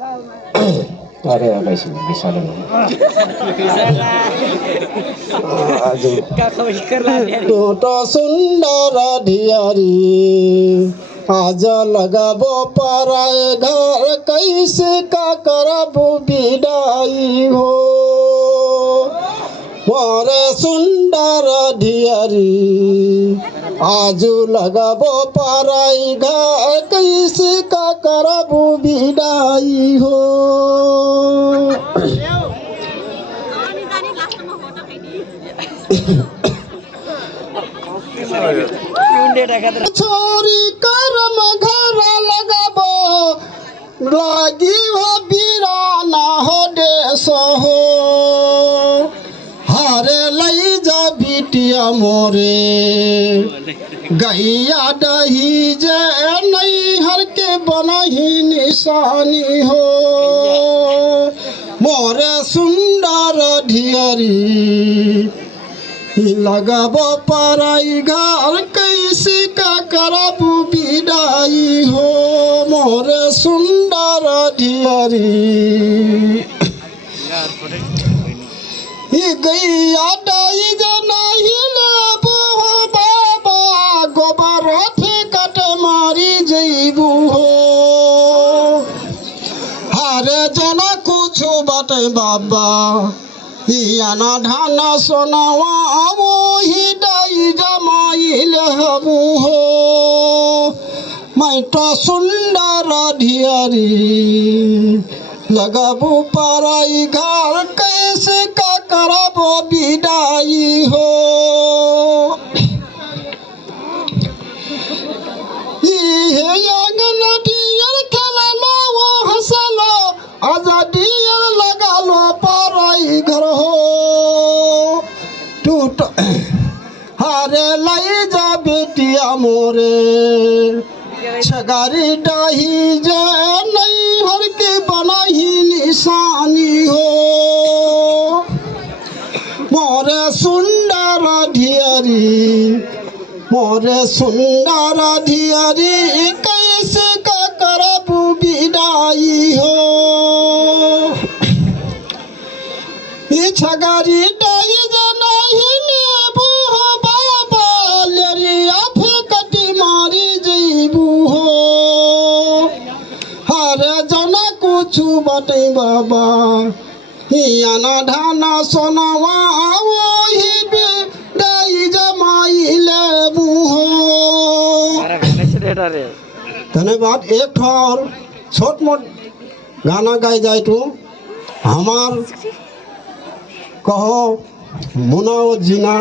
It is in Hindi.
अरे भाई विशाल तो सुंदर धियारी आज लगाबो पराए घर कैसे का करबो विदाई हो मोरे सुंदर धियारी आज लगाबो पराई घर कैसे का करबो विदाई हो छोरी करम घर लगाबो लागी हो बीराना हो देश हो हरे लई जा बिटिया मोरे गैया दही जे नहीं हर के बनही निशानी हो मोरे सुंदर धियारी लगाबो पराई घर कैसे का करबो विदाई हो मोरे सुंदर धियारी गैया दाई जे नहीं लेबो बाबा गोबर फेंकट मारी जइबू हो हरे जना कुछ बाटे बाबा याना धान सोनावा मोही दाई जमाइल हबू हो मैं तो सुंदर धियारी लगाबू पराई घर कैसे का करबो विदाई हो आंगन दियर खेललो वो हंसलो आजादी लगालो पराई घर हो टूट हरे लाई जा बेटिया मोरे छगारी डाही जे नहीं हर के बनाही निशानी हो मोरे सुंदर धियारी मोरे सुंदर धियारी कैसे का करबो विदाई हो छगारी डाई जे नहीं लेबू हो बाबा लेरिया फेंकटी मारी जइबू हो हरे जना कुछ बाटे बाबा याना धाना सोनावा वही बेदाई जमाई लेबू हो धन्यवाद। एक और छोट मोट गाना गाई जाए तो हमार कहो मुनाओ जीना